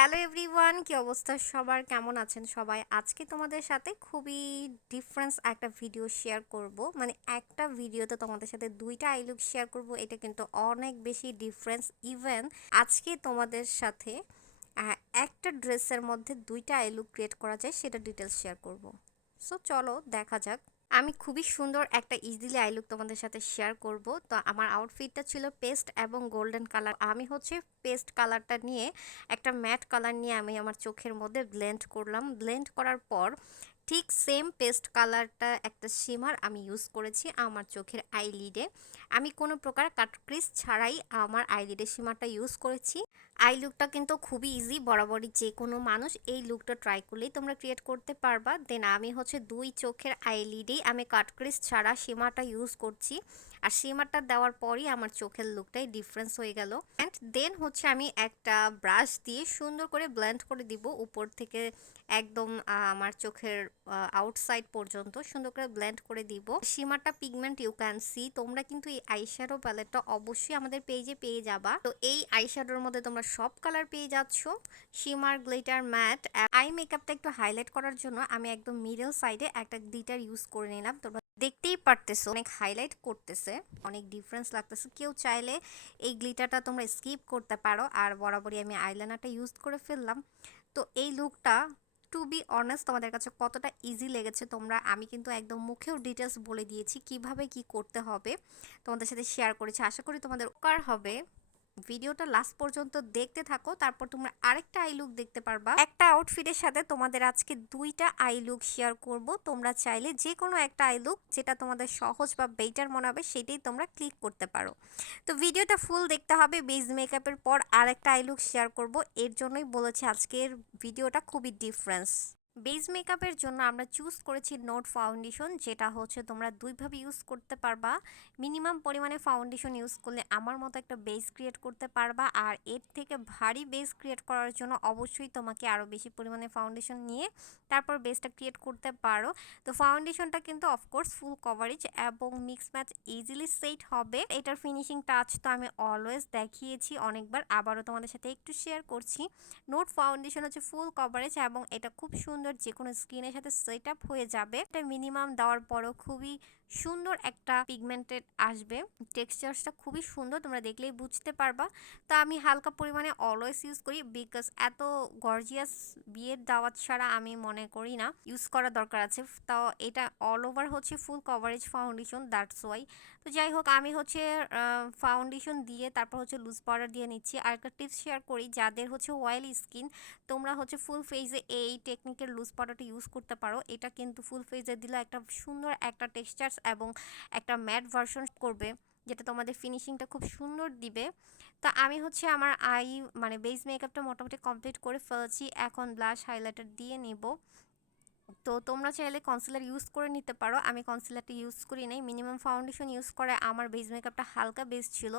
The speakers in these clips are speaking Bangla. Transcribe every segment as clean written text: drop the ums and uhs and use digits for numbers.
হ্যালো এভরিওয়ান, কি অবস্থা সবার? কেমন আছেন সবাই? আজকে তোমাদের সাথে খুবই ডিফারেন্স একটা ভিডিও শেয়ার করব। মানে একটা ভিডিওতে তোমাদের সাথে দুইটা আই লুক শেয়ার করব, এটা কিন্তু অনেক বেশি ডিফারেন্স। ইভেন আজকে তোমাদের সাথে একটা ড্রেসের মধ্যে দুইটা আই লুক ক্রিয়েট করা যায় সেটা ডিটেলস শেয়ার করব। সো চলো দেখা যাক। আমি খুবই সুন্দর একটা ইজিলি আই লুক তোমাদের সাথে শেয়ার করব। তো আমার আউটফিটটা ছিল পেস্ট এবং গোল্ডেন কালার। আমি হচ্ছে পেস্ট কালারটা নিয়ে একটা ম্যাট কালার নিয়ে আমি আমার চোখের মধ্যে ব্লেন্ড করলাম। ব্লেন্ড করার পর ঠিক সেম পেস্ট কালারটা একটা শিমার আমি ইউজ করেছি আমার চোখের আইলিডে। আমি কোনো প্রকার কাট ক্রিজ ছাড়াই আমার আইলিডে শিমারটা ইউজ করেছি। আই লুকটা কিন্তু খুবই ইজি, বরাবরই যে কোনো মানুষ এই লুকটা ট্রাই করলেই তোমরা ক্রিয়েট করতে পারবা। দেন আমি হচ্ছে দুই চোখের আইলিডেই আমি কাট ক্রিজ ছাড়া শিমারটা ইউজ করছি। আর শিমারটা দেওয়ার পরই আমার চোখের লুকটাই ডিফারেন্স হয়ে গেল। অ্যান্ড দেন হচ্ছে আমি একটা ব্রাশ দিয়ে সুন্দর করে ব্লেন্ড করে দিব উপর থেকে একদম আমার চোখের আউটসাইড পর্যন্ত সুন্দর করে ব্লেন্ড করে দিব। শিমারটা পিগমেন্ট ইউ ক্যান সি। তোমরা কিন্তু এই আইশ্যাডো প্যালেটটা অবশ্যই আমাদের পেজে পেয়ে যাবা। তো এই আইশ্যাডোর মধ্যে তোমরা সব কালার পেয়ে যাচ্ছ, শিমার, গ্লিটার, ম্যাট। আই মেকআপটা একটু হাইলাইট করার জন্য আমি একদম মিডল সাইডে একটা গ্লিটার ইউজ করে নিলাম। তোমরা দেখতেই পারতেছো অনেক হাইলাইট করতেছে, অনেক ডিফারেন্স লাগতেছে। কেউ চাইলে এই গ্লিটারটা তোমরা স্কিপ করতে পারো। আর বরাবরই আমি আইলাইনারটা ইউজ করে ফেললাম। তো এই লুকটা টু বি অনেস্ট তোমাদের কাছে কতটা ইজি লেগেছে তোমরা, আমি কিন্তু একদম মুখেও ডিটেলস বলে দিয়েছি কিভাবে কি করতে হবে, তোমাদের সাথে শেয়ার করেছি। আশা করি তোমাদের উপকার হবে। ভিডিওটা লাস্ট পর্যন্ত দেখতে থাকো, তারপর তোমরা আরেকটা আই লুক দেখতে পারবা। একটা আউটফিটের সাথে তোমাদের আজকে দুইটা আই লুক শেয়ার করব। তোমরা চাইলে যে কোনো একটা আই লুক যেটা তোমাদের সহজ বা বেটার মনে হবে সেটাই তোমরা ক্লিক করতে পারো। তো ভিডিওটা ফুল দেখতে হবে। বেস মেকআপের পর আরেকটা আই লুক শেয়ার করব, এর জন্যই বলেছি আজকের ভিডিওটা খুবই ডিফারেন্স। বেস মেকআপের জন্য আমরা চুজ করেছি নোট ফাউন্ডেশন, যেটা হচ্ছে তোমরা দুইভাবে ইউজ করতে পারবা। মিনিমাম পরিমাণে ফাউন্ডেশন ইউজ করলে আমার মতো একটা বেস ক্রিয়েট করতে পারবা। আর এর থেকে ভারী বেস ক্রিয়েট করার জন্য অবশ্যই তোমাকে আরও বেশি পরিমাণে ফাউন্ডেশন নিয়ে তারপর বেসটা ক্রিয়েট করতে পারো। তো ফাউন্ডেশনটা কিন্তু অফকোর্স ফুল কভারেজ এবং মিক্স ম্যাচ ইজিলি সেট হবে। এটার ফিনিশিং টাচ তো আমি অলওয়েজ দেখিয়েছি অনেকবার, আবারও তোমাদের সাথে একটু শেয়ার করছি। নোট ফাউন্ডেশন হচ্ছে ফুল কভারেজ এবং এটা খুব সুন্দর যে কোনো স্কিনের সাথে সেট আপ হয়ে যাবে। এটা মিনিমাম দেওয়ার পরও খুবই সুন্দর একটা পিগমেন্টেড আসবে। টেক্সচারটা খুবই সুন্দর, তোমরা দেখলেই বুঝতে পারবা। তো আমি হালকা পরিমাণে অলওয়েজ ইউজ করি, বিকজ এত গর্জিয়াস বিয়ের দাওয়াত ছাড়া আমি মনে করি না ইউজ করার দরকার আছে। তো এটা অল ওভার হচ্ছে ফুল কভারেজ ফাউন্ডেশন, দ্যাটস ওয়াই। তো যাই হোক, আমি হচ্ছে ফাউন্ডেশন দিয়ে তারপর হচ্ছে লুজ পাউডার দিয়ে নিচ্ছি। আর একটা টিপস শেয়ার করি, যাদের হচ্ছে অয়েলি স্কিন, তোমরা হচ্ছে ফুল ফেজে এই টেকনিকের লুজ পাউডারটা ইউজ করতে পারো। এটা কিন্তু ফুল ফেজে দিলে একটা সুন্দর একটা টেক্সচার এবং একটা ম্যাট ভার্সন করবে, যেটা তোমাদের ফিনিশিংটা খুব সুন্দর দিবে। তা আমি হচ্ছে আমার মানে বেস মেকআপটা মোটামুটি কমপ্লিট করে ফেলেছি। এখন ব্লাশ হাইলাইটার দিয়ে নিব। তো তোমরা চাইলে কনসিলার ইউজ করে নিতে পারো, আমি কনসিলারটা ইউজ করি নাই। মিনিমাম ফাউন্ডেশন ইউজ করে আমার বেস মেকআপটা হালকা বেস ছিল,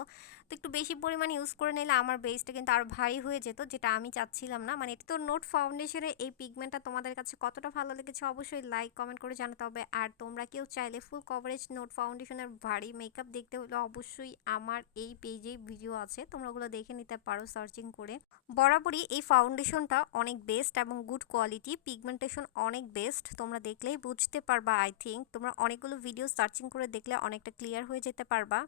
তো একটু বেশি পরিমাণে ইউজ করে নিলে আমার বেসটা কিন্তু আরও ভারী হয়ে যেত, যেটা আমি চাচ্ছিলাম না। মানে তো নোট ফাউন্ডেশনের এই পিগমেন্টটা তোমাদের কাছে কতটা ভালো লেগেছে অবশ্যই লাইক কমেন্ট করে জানাতে হবে। আর তোমরা কেউ চাইলে ফুল কভারেজ নোট ফাউন্ডেশনের ভারী মেকআপ দেখতে হলে অবশ্যই আমার এই পেজে ভিডিও আছে, তোমরা ওগুলো দেখে নিতে পারো সার্চিং করে। বরাবরই এই ফাউন্ডেশনটা অনেক বেস্ট এবং গুড কোয়ালিটি, পিগমেন্টেশন অনেক বেস্ট, তোমরা দেখলেই বুঝতে পারবা। আই থিঙ্ক তোমরা অনেকগুলো ভিডিও সার্চিং করে দেখলে অনেকটা ক্লিয়ার হয়ে যেতে পারবা।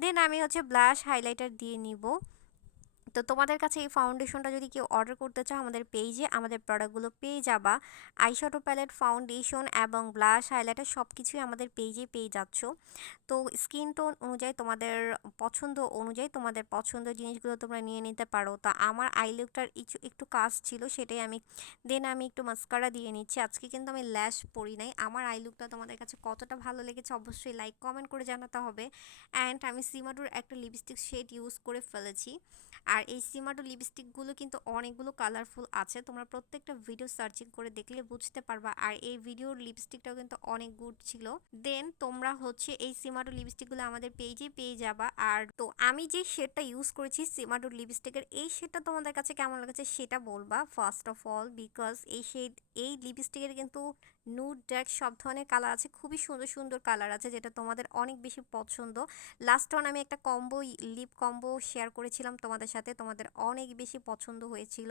দেন আমি হচ্ছে ব্লাশ হাইলাইটার দিয়ে নিব। তো তোমাদের কাছে এই ফাউন্ডেশনটা যদি কেউ অর্ডার করতে চাও আমাদের পেজে আমাদের প্রোডাক্টগুলো পেয়ে যাবা। আইশ্যাডো প্যালেট, ফাউন্ডেশন এবং ব্লাশ হাইলাইটার সব কিছুই আমাদের পেজে পেয়ে যাচ্ছ। তো স্কিন টোন অনুযায়ী তোমাদের পছন্দ অনুযায়ী তোমাদের পছন্দের জিনিসগুলো তোমরা নিয়ে নিতে পারো। তো আমার আই লুকটার একটু কাজ ছিল, সেটাই আমি একটু মাস্কারা দিয়ে নিচ্ছি। আজকে কিন্তু আমি ল্যাশ পরি নাই। আমার আই লুকটা তোমাদের কাছে কতটা ভালো লেগেছে অবশ্যই লাইক কমেন্ট করে জানাতে হবে। অ্যান্ড আমি সিমাডুর একটা লিপস্টিক শেড ইউজ করে ফেলেছি। আর এই সিমাডো লিপস্টিকগুলো কিন্তু অনেকগুলো কালারফুল আছে, তোমরা প্রত্যেকটা ভিডিও সার্চিং করে দেখলে বুঝতে পারবা। আর এই ভিডিওর লিপস্টিকটাও কিন্তু অনেক গুড ছিল। দেন তোমরা হচ্ছে এই সিমাডো লিপস্টিকগুলো আমাদের পেজে পেয়ে যাবা। আর তো আমি যে শেডটা ইউজ করেছি সিমাডো লিপস্টিকের, এই শেডটা তোমাদের কাছে কেমন লেগেছে সেটা বলবা ফার্স্ট অফ অল, বিকজ এই লিপস্টিকের কিন্তু নুড ডার্ক সব ধরনের কালার আছে, খুবই সুন্দর সুন্দর কালার আছে, যেটা তোমাদের অনেক বেশি পছন্দ। লাস্ট অন আমি একটা লিপ কম্বো শেয়ার করেছিলাম তোমাদের সাথে, তোমাদের অনেক বেশি পছন্দ হয়েছিল।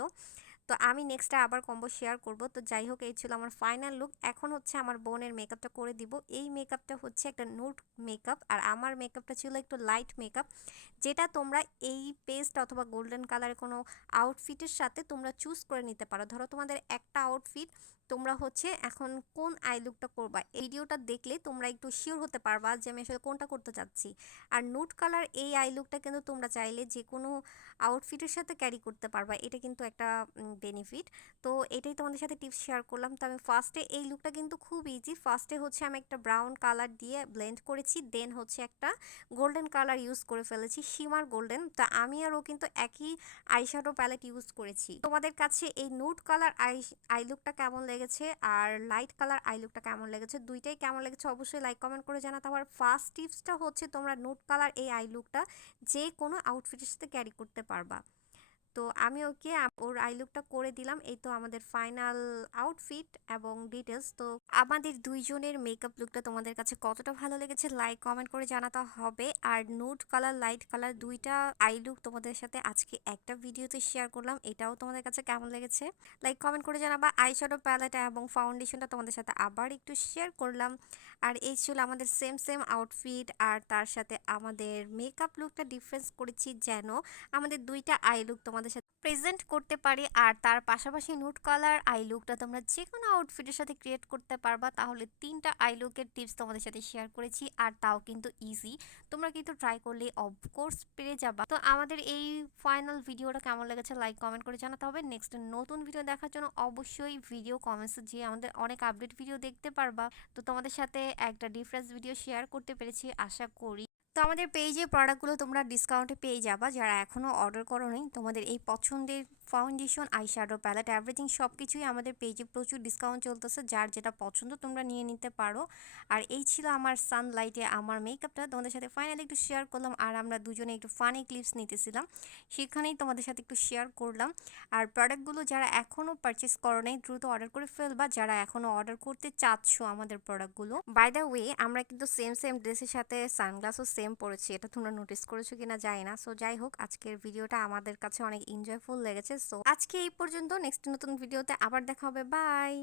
তো আমি নেক্সটে আবার কম্বো শেয়ার করব। তো যাই হোক, এই ছিল আমার ফাইনাল লুক। এখন হচ্ছে আমার বোনের মেকআপটা করে দিব। এই মেকআপটা হচ্ছে একটা নুড মেকআপ, আর আমার মেকআপটা ছিল একটু লাইট মেকআপ, যেটা তোমরা এই পেস্ট অথবা গোল্ডেন কালারের কোনো আউটফিটের সাথে তোমরা চুজ করে নিতে পারো। ধরো তোমাদের একটা আউটফিট, তোমরা হচ্ছে এখন কোন আই লুকটা করবা, এই ভিডিওটা দেখলে তোমরা একটু শিওর হতে পারবা যে আমি আসলে কোনটা করতে চাচ্ছি। আর নুড কালার এই আই লুকটা কিন্তু তোমরা চাইলে যে কোনো আউটফিটের সাথে ক্যারি করতে পারবা, এটা কিন্তু একটা বেনিফিট। তো এটাই তোমাদের সাথে টিপস শেয়ার করলাম। তো আমি ফার্স্টে এই লুকটা কিন্তু খুব ইজি। ফার্স্টে হচ্ছে আমি একটা ব্রাউন কালার দিয়ে ব্লেন্ড করেছি, দেন হচ্ছে একটা গোল্ডেন কালার ইউজ করে ফেলেছি, শিমার গোল্ডেন। তা আমি আর ও কিন্তু একই আইশ্যাডো প্যালেট ইউজ করেছি। তোমাদের কাছে এই নুড কালার আই লুকটা কেমন লেগেছে আর লাইট কালার আই লুকটা কেমন লেগেছে, দুইটাই কেমন লেগেছে অবশ্যই লাইক কমেন্ট করে জানাতে। আবার ফার্স্ট টিপসটা হচ্ছে তোমরা নুড কালার এই আই লুকটা যে কোনো আউটফিটের সাথে ক্যারি করতে পারবা। তো আমি ওকে ওর আই লুকটা করে দিলাম। এই তো আমাদের ফাইনাল আউটফিট এবং ডিটেলস। তো আমাদের দুইজনের মেকআপ লুকটা তোমাদের কাছে কতটা ভালো লেগেছে লাইক কমেন্ট করে জানাতে হবে। আর নুড কালার লাইট কালার দুইটা আই লুক তোমাদের সাথে আজকে একটা ভিডিওতে শেয়ার করলাম, এটাও তোমাদের কাছে কেমন লেগেছে লাইক কমেন্ট করে জানাবা। আইশ্যাডো প্যালেট এবং ফাউন্ডেশনটা তোমাদের সাথে আবার একটু শেয়ার করলাম। আর এই ছিল আমাদের সেম সেম আউটফিট, আর তার সাথে আমাদের মেকআপ লুকটা ডিফারেন্স করেছি যেন আমাদের দুইটা আই লুক তোমাদের সাথে প্রেজেন্ট করতে পারি। আর তার পাশাপাশি নুড কালার আই লুকটা তোমরা যে কোনো আউটফিটের সাথে ক্রিয়েট করতে পারবা। তাহলে তিনটা আই লুকের টিপস তোমাদের সাথে শেয়ার করেছি, আর তাও কিন্তু ইজি, তোমরা কিন্তু ট্রাই করলে অফকোর্স পেরে যাবা। তো আমাদের এই ফাইনাল ভিডিওটা কেমন লেগেছে লাইক কমেন্ট করে জানাতে হবে। নেক্সট নতুন ভিডিও দেখার জন্য অবশ্যই ভিডিও কমেন্টসে গিয়ে আমাদের অনেক আপডেট ভিডিও দেখতে পারবা। তো তোমাদের সাথে একটা ডিফারেন্স ভিডিও শেয়ার করতে পেরেছি আশা করি। তো আমাদের পেজে প্রোডাক্টগুলো তোমরা ডিসকাউন্টে পেয়ে যাবা, যারা এখনও অর্ডার করোনি। তোমাদের এই পছন্দের ফাউন্ডেশন আইশ্যাডো প্যালেট এভরিথিং সব কিছুই আমাদের পেজে প্রচুর ডিসকাউন্ট চলতেছে, যার যেটা পছন্দ তোমরা নিয়ে নিতে পারো। আর এই ছিল আমার সানলাইটে আমার মেকআপটা তোমাদের সাথে ফাইনালি একটু শেয়ার করলাম। আর আমরা দুজনে একটু ফানি ক্লিপস নিতেছিলাম, সেখানেই তোমাদের সাথে একটু শেয়ার করলাম। আর প্রোডাক্টগুলো যারা এখনও পারচেস করো নাই দ্রুত অর্ডার করে ফেলবা, যারা এখনও অর্ডার করতে চাচ্ছ আমাদের প্রোডাক্টগুলো। বাই দ্য ওয়ে, আমরা কিন্তু সেম সেম ড্রেসের সাথে সানগ্লাসও সেম পরেছি, এটা তোমরা নোটিস করেছো কিনা জানি না। সো যাই হোক, আজকের ভিডিওটা আমাদের কাছে অনেক এনজয়ফুল লেগেছে। সো আজকে এই পর্যন্ত, নেক্সট নতুন ভিডিওতে আবার দেখা হবে, বাই।